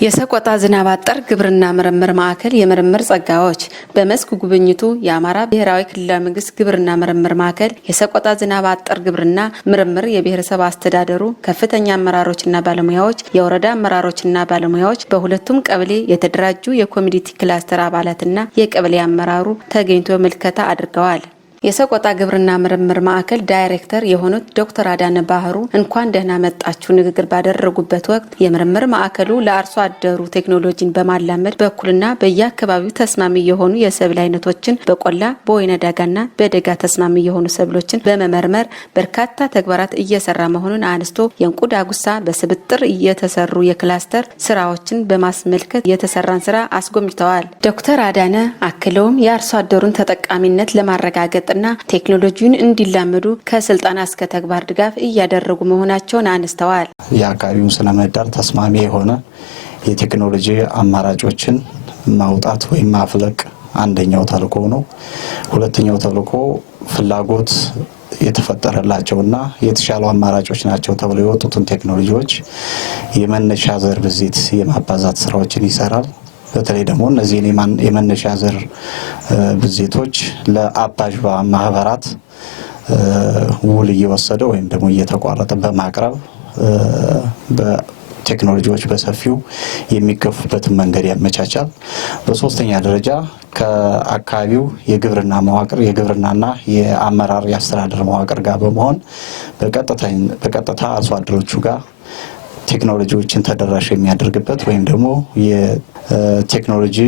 የሰቆጣ ዝናብ አጠር ግብርና ምርምር ማዕከል የምርምር ጸጋዎች በመስክ ጉብኝቱ የአማራ ብሔራዊ ክልላዊ መንግስት ግብርና ምርምር ማዕከል የሰቆጣ ዝናብ አጠር ግብርና ምርምር የብሔረሰብ አስተዳደሩ ከፍተኛ አመራሮችና ባለሙያዎች የወረዳ አመራሮችና ባለሙያዎች በሁለቱም ቀበሌ የተደራጁ የኮሚኒቲ ክላስተር አባላትና የቀበሌ አመራሩ ተገኝቶ ምልከታ አድርገዋል። የሰቆጣ ግብርና ምርምር ማዕከል ዳይሬክተር የሆኑት ዶክተር አዳነ ባህሩ እንኳን ደህና መጣችሁ ንግግር ባደረጉበት ወቅት የምርምር ማዕከሉ ለአርሶ አደሩ ቴክኖሎጂን በማላመድ በኩልና በየአካባቢው ተስማሚ የሆኑ የሰብል አይነቶችን በቆላ በወይና ደጋና በደጋ ተስማሚ የሆኑ ሰብሎችን በመመርመር በርካታ ተግባራት እየሰራ መሆኑን አንስቶ የእንቁ ዳጉሳ በስብጥር እየተሰሩ የክላስተር ስራዎችን በማስመልከት የተሰራን ስራ አስጎብኝተዋል። ዶክተር አዳነ አክለውም የአርሶ አደሩን ተጠቃሚነት ለማረጋገጥ እና ቴክኖሎጂውን እንዲላመዱ ከስልጣና እስከ ተግባር ድጋፍ እያደረጉ መሆናቸውን አንስተዋል። የአካባቢውን ስነ ምህዳር ተስማሚ የሆነ የቴክኖሎጂ አማራጮችን ማውጣት ወይም ማፍለቅ አንደኛው ተልዕኮ ነው። ሁለተኛው ተልዕኮ ፍላጎት የተፈጠረላቸውና የተሻሉ አማራጮች ናቸው ተብለው የወጡትን ቴክኖሎጂዎች የመነሻ ዘር ብዜት የማባዛት ስራዎችን ይሰራል። በተለይ ደግሞ እነዚህ የመነሻ ዘር ብዜቶች ለአባዥ ማህበራት ውል እየወሰደ ወይም ደግሞ እየተቋረጠ በማቅረብ በቴክኖሎጂዎች በሰፊው የሚገፉበትን መንገድ ያመቻቻል። በሶስተኛ ደረጃ ከአካባቢው የግብርና መዋቅር የግብርናና የአመራር የአስተዳደር መዋቅር ጋር በመሆን በቀጥታ አርሶ አደሮቹ ጋር ቴክኖሎጂዎችን ተደራሽ የሚያደርግበት ወይም ደግሞ የቴክኖሎጂ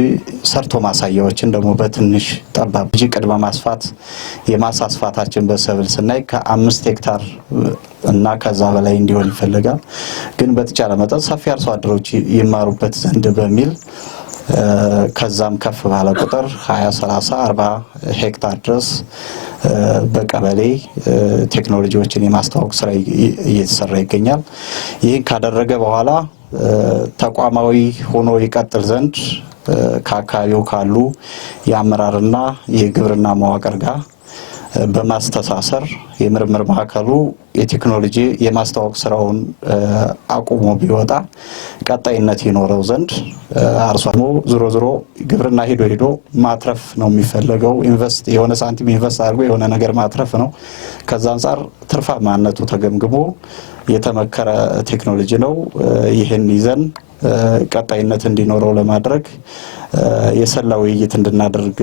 ሰርቶ ማሳያዎችን ደግሞ በትንሽ ጠባብ እንጂ ቅድመ ማስፋት የማሳስፋታችን በሰብል ስናይ ከ5 ሄክታር እና ከዛ በላይ እንዲሆን ይፈልጋል። ግን በተቻለ መጠን ሰፊ አርሶ አደሮች ይማሩበት ዘንድ በሚል ከዛም ከፍ ባለ ቁጥር 20 30 40 ሄክታር ድረስ በቀበሌ ቴክኖሎጂዎችን የማስተዋወቅ ስራ እየተሰራ ይገኛል። ይህን ካደረገ በኋላ ተቋማዊ ሆኖ ይቀጥል ዘንድ ከአካባቢው ካሉ የአመራርና የግብርና መዋቅር ጋር በማስተሳሰር የምርምር ማዕከሉ የቴክኖሎጂ የማስተዋወቅ ስራውን አቁሞ ቢወጣ ቀጣይነት ይኖረው ዘንድ አርሶ አደሩ ዞሮ ግብርና ሄዶ ማትረፍ ነው የሚፈልገው። የሆነ ሳንቲም ኢንቨስት አድርጎ የሆነ ነገር ማትረፍ ነው። ከዛ አንፃር ትርፋማነቱ ተገምግሞ የተመከረ ቴክኖሎጂ ነው። ይህን ይዘን ቀጣይነት እንዲኖረው ለማድረግ የሰላ ውይይት እንድናደርግ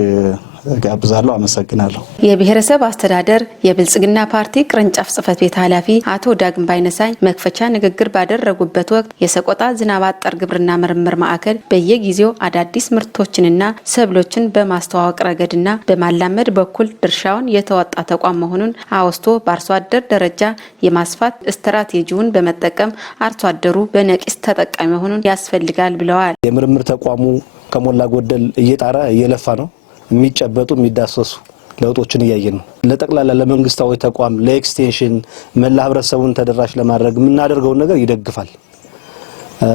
ጋብዛለሁ። አመሰግናለሁ። የብሔረሰብ አስተዳደር የብልጽግና ፓርቲ ቅርንጫፍ ጽህፈት ቤት ኃላፊ አቶ ዳግም ባይነሳኝ መክፈቻ ንግግር ባደረጉበት ወቅት የሰቆጣ ዝናብ አጠር ግብርና ምርምር ማዕከል በየጊዜው አዳዲስ ምርቶችንና ሰብሎችን በማስተዋወቅ ረገድና በማላመድ በኩል ድርሻውን የተወጣ ተቋም መሆኑን አወስቶ በአርሶ አደር ደረጃ የማስፋት ስትራቴጂውን በመጠቀም አርሶ አደሩ በነቂስ ተጠቃሚ መሆኑን ያስፈልጋል ብለዋል። የምርምር ተቋሙ ከሞላ ጎደል እየጣራ እየለፋ ነው። የሚጨበጡ የሚዳሰሱ ለውጦችን እያየን ነው። ለጠቅላላ ለመንግስታዊ ተቋም ለኤክስቴንሽን መላ ህብረተሰቡን ተደራሽ ለማድረግ የምናደርገው ነገር ይደግፋል።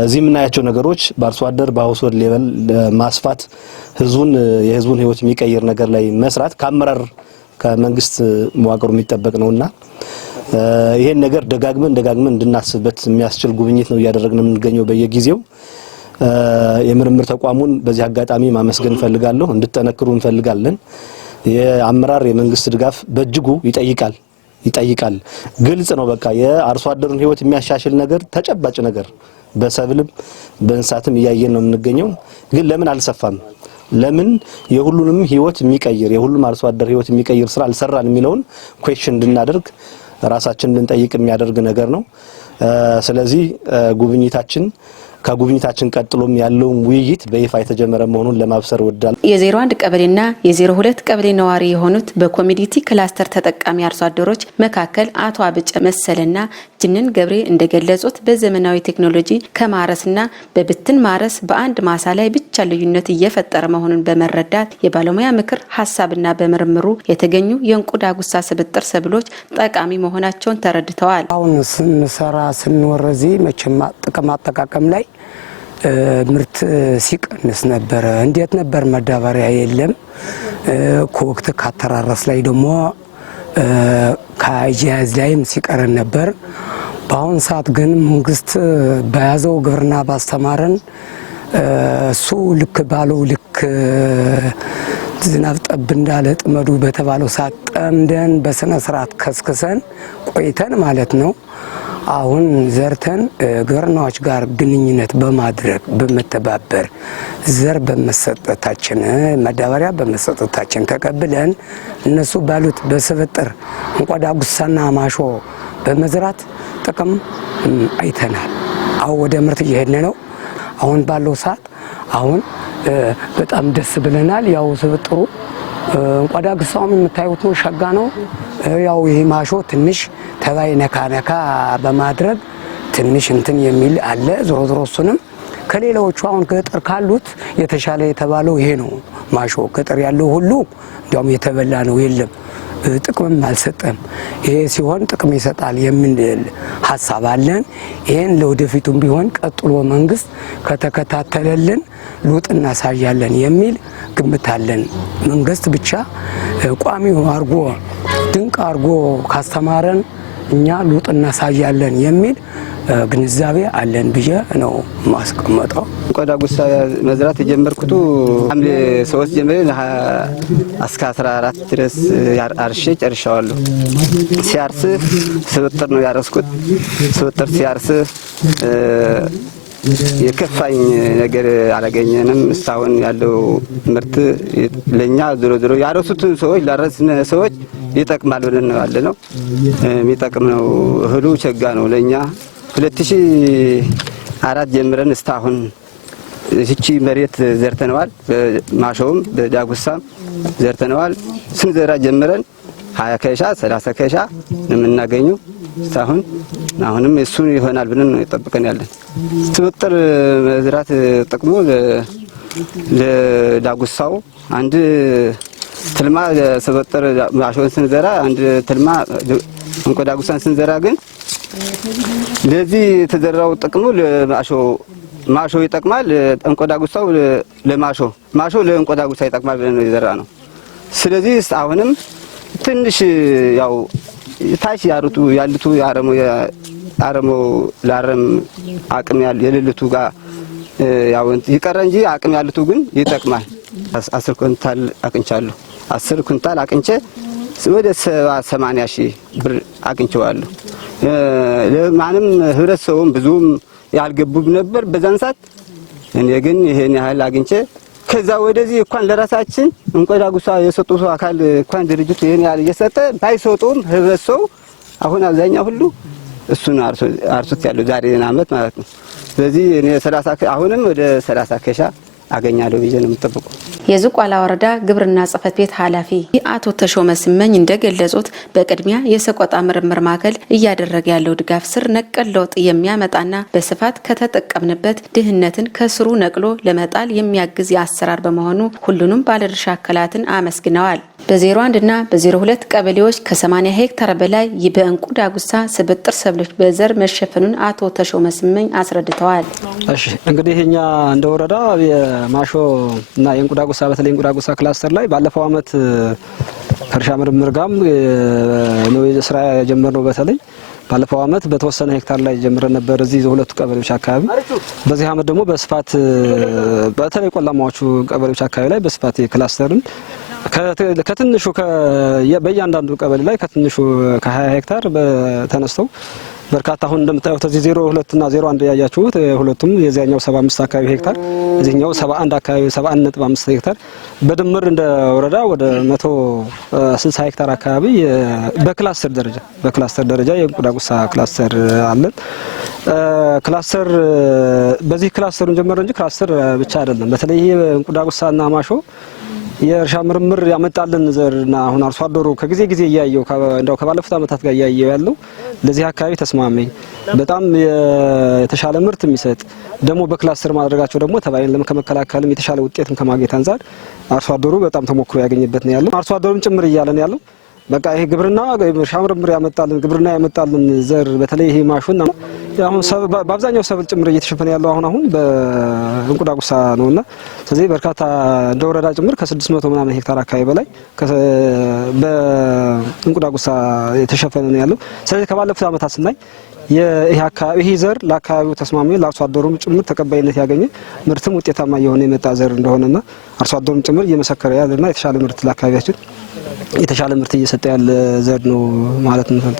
እዚህ የምናያቸው ነገሮች በአርሶ አደር በሀውስሆልድ ሌቨል ማስፋት የህዝቡን ህይወት የሚቀይር ነገር ላይ መስራት ከአመራር ከመንግስት መዋቅሩ የሚጠበቅ ነውና ይሄን ነገር ደጋግመን እንድናስብበት የሚያስችል ጉብኝት ነው እያደረግን የምንገኘው በየጊዜው። የምርምር ተቋሙን በዚህ አጋጣሚ ማመስገን ፈልጋለሁ። እንድትጠነክሩ እንፈልጋለን። የአመራር የመንግስት ድጋፍ በእጅጉ ይጠይቃል። ግልጽ ነው። በቃ የአርሶ አደሩን ህይወት የሚያሻሽል ነገር ተጨባጭ ነገር በሰብልም በእንስሳትም እያየን ነው የምንገኘው። ግን ለምን አልሰፋም? ለምን የሁሉንም ህይወት የሚቀይር የሁሉም አርሶ አደር ህይወት የሚቀይር ስራ አልሰራን የሚለውን ኩዌስችን እንድናደርግ ራሳችንን እንድንጠይቅ የሚያደርግ ነገር ነው። ስለዚህ ከጉብኝታችን ቀጥሎም ያለውን ውይይት በይፋ የተጀመረ መሆኑን ለማብሰር ወዳል። የ01 ቀበሌና የ02 ቀበሌ ነዋሪ የሆኑት በኮሚኒቲ ክላስተር ተጠቃሚ አርሶ አደሮች መካከል አቶ አብጨ መሰለና ጅንን ገብሬ እንደገለጹት በዘመናዊ ቴክኖሎጂ ከማረስና በብትን ማረስ በአንድ ማሳ ላይ ብቻ ልዩነት እየፈጠረ መሆኑን በመረዳት የባለሙያ ምክር ሐሳብና በምርምሩ የተገኙ የእንቁ ዳጉሳ ስብጥር ሰብሎች ጠቃሚ መሆናቸውን ተረድተዋል። አሁን ስንወረዚ መቼም ጥቅም አጠቃቀም ላይ ምርት ሲቀንስ ነበር። እንዴት ነበር? መዳበሪያ የለም። ከወቅት ካተራረስ ላይ ደግሞ ከአያያዝ ላይም ሲቀረን ነበር። በአሁን ሰዓት ግን መንግስት በያዘው ግብርና ባስተማረን እሱ ልክ ባለው ልክ ዝናብ ጠብ እንዳለ ጥመዱ በተባለው ሰዓት ጠምደን በስነ ስርዓት ከስክሰን ቆይተን ማለት ነው። አሁን ዘርተን ግብርናዎች ጋር ግንኙነት በማድረግ በመተባበር ዘር በመሰጠታችን ማዳበሪያ በመሰጠታችን ተቀብለን እነሱ ባሉት በስብጥር እንቋ ዳጉሳና ማሾ በመዝራት ጥቅም አይተናል። አሁን ወደ ምርት እየሄድን ነው። አሁን ባለው ሰዓት አሁን በጣም ደስ ብለናል። ያው ስብጥሩ እንቋ ዳጉሳውም የምታዩት ነው፣ ሸጋ ነው። ያው ይሄ ማሾ ትንሽ ተባይ ነካ ነካ በማድረግ ትንሽ እንትን የሚል አለ። ዞሮ ዞሮ እሱንም ከሌላዎቹ አሁን ገጠር ካሉት የተሻለ የተባለው ይሄ ነው። ማሾ ገጠር ያለው ሁሉ እንዲያውም የተበላ ነው፣ የለም ጥቅምም አልሰጠም። ይሄ ሲሆን ጥቅም ይሰጣል የሚል ሀሳብ አለን። ይሄን ለወደፊቱም ቢሆን ቀጥሎ መንግስት ከተከታተለልን ለውጥ እናሳያለን የሚል ግምት አለን። መንግስት ብቻ ቋሚ አርጎ ድንቅ አርጎ ካስተማረን እኛ ለውጥ እናሳያለን የሚል ግንዛቤ አለን ብዬ ነው ማስቀመጠው። እንቋ ዳጉሳ መዝራት የጀመርኩት ሐምሌ 3 ጀምሬ እስከ 14 ድረስ አርሼ ጨርሻለሁ። ሲያርስ ስብጥር ነው ያረስኩት። ስብጥር ሲያርስ የከፋኝ ነገር አላገኘንም። እስካሁን ያለው ምርት ለኛ ዞሮ ዞሮ ያረሱትን ሰዎች ላረስነ ሰዎች ይጠቅማል ብለን ነው ያለ ነው። የሚጠቅም ነው። እህሉ ቸጋ ነው ለኛ 2004 ጀምረን እስካሁን እቺ መሬት ዘርተነዋል። በማሾም በዳጉሳም ዘርተነዋል። ስንዘራ ጀምረን 20 ከሻ 30 ከሻ የምናገኘው እስካሁን አሁንም እሱ ይሆናል ብለን ጠብቀን ያለን። ስብጥር መዝራት ጥቅሙ ለዳጉሳው አንድ ትልማ ስብጥር ማሾን ስንዘራ አንድ ትልማ እንቋ ዳጉሳን ስንዘራ ግን ለዚህ የተዘራው ጥቅሙ ማሾ ይጠቅማል። እንቋ ዳጉሳው ማሾ ለእንቋ ዳጉሳ ይጠቅማል ብለን ነው የዘራ ነው። ስለዚህ አሁንም ትንሽ ያው ታች ያሉቱ አረሞ ላረም አቅም የሌሉቱ ጋር ያው ይቀር እንጂ አቅም ያሉቱ ግን ይጠቅማል። 10 ኩንታል አቅንቻለሁ። 10 ኩንታል አቅንቼ ወደ 80 ሺህ ብር አቅንቼዋለሁ። ለማንም ህብረተሰቡም ብዙም ያልገቡብ ነበር በዛን ሰዓት። እኔ ግን ይሄን ያህል አግኝቼ ከዛ ወደዚህ እንኳን ለራሳችን እንቋ ዳጉሳ የሰጡት አካል እንኳን ድርጅቱ ይሄን ያህል እየሰጠ ባይሰጡም ህብረተሰቡ አሁን አብዛኛው ሁሉ እሱን አርሱት ያለው ዛሬን አመት ማለት ነው። ስለዚህ እኔ 30 አሁንም ወደ 30 ከሻ አገኛለሁ ብዬ ነው የምጠብቀው። የዝቋላ ወረዳ ግብርና ጽሕፈት ቤት ኃላፊ አቶ ተሾመ ስመኝ እንደገለጹት በቅድሚያ የሰቆጣ ምርምር ማዕከል እያደረገ ያለው ድጋፍ ስር ነቀል ለውጥ የሚያመጣና በስፋት ከተጠቀምንበት ድህነትን ከስሩ ነቅሎ ለመጣል የሚያግዝ የአሰራር በመሆኑ ሁሉንም ባለድርሻ አካላትን አመስግነዋል። በ01 እና በ02 ቀበሌዎች ከ80 ሄክታር በላይ በእንቋ ዳጉሳ ስብጥር ሰብሎች በዘር መሸፈኑን አቶ ተሾመ ስመኝ አስረድተዋል። እሺ እንግዲህ እኛ እንደ ወረዳ የማሾ እና የእንቋ ዳጉሳ በተለይ እንቋ ዳጉሳ ክላስተር ላይ ባለፈው አመት ከእርሻ ምርምር ጋር ነው ስራ የጀመርነው። በተለይ ባለፈው አመት በተወሰነ ሄክታር ላይ ጀምረን ነበር እዚህ ሁለቱ ቀበሌዎች አካባቢ። በዚህ አመት ደግሞ በስፋት በተለይ ቆላማዎቹ ቀበሌዎች አካባቢ ላይ በስፋት ክላስተርን ከትንሹ በእያንዳንዱ ቀበሌ ላይ ከትንሹ ከ20 ሄክታር ተነስተው በርካታ አሁን እንደምታዩት እዚህ 02 እና 01 ያያችሁት ሁለቱም የዚያኛው 75 አካባቢ ሄክታር እዚህኛው 71 አካባቢ 71.5 ሄክታር በድምር እንደ ወረዳ ወደ 160 ሄክታር አካባቢ በክላስተር ደረጃ የእንቋ ዳጉሳ ክላስተር አለን። ክላስተር በዚህ ክላስተሩን ጀመረ እንጂ ክላስተር ብቻ አይደለም። በተለይ እንቋ ዳጉሳና ማሾ የእርሻ ምርምር ያመጣልን ዘርና አሁን አርሶ አደሩ ከጊዜ ጊዜ እያየው እንደው ከባለፉት አመታት ጋር እያየው ያለው ለዚህ አካባቢ ተስማሚ በጣም የተሻለ ምርት የሚሰጥ ደግሞ በክላስተር ማድረጋቸው ደግሞ ተባይን ከመከላከልም የተሻለ ውጤትም ከማግኘት አንፃር አርሶ አደሩ በጣም ተሞክሮ ያገኘበት ነው ያለው። አርሶ አደሩም ጭምር እያለን ያለው በቃ ይሄ ግብርና እርሻ ምርምር ያመጣልን ግብርና ያመጣልን ዘር በተለይ ይሄ ማሾና አሁን በአብዛኛው ሰብል ጭምር እየተሸፈነ ያለው አሁን በእንቁዳጉሳ ነውና ስለዚህ በርካታ እንደ ወረዳ ጭምር ከ600 ምናምን ሄክታር አካባቢ በላይ በእንቁዳጉሳ የተሸፈነ ነው ያለው። ስለዚህ ከባለፉት ዓመታት ስናይ ይሄ ዘር ለአካባቢው ተስማሚ ለአርሶ አደሩም ጭምር ተቀባይነት ያገኘ ምርትም ውጤታማ የሆነ የመጣ ዘር እንደሆነና አርሶ አደሩም ጭምር እየመሰከረ ያለና የተሻለ ምርት ለአካባቢያችን የተሻለ ምርት እየሰጠ ያለ ዘር ነው ማለት ነው።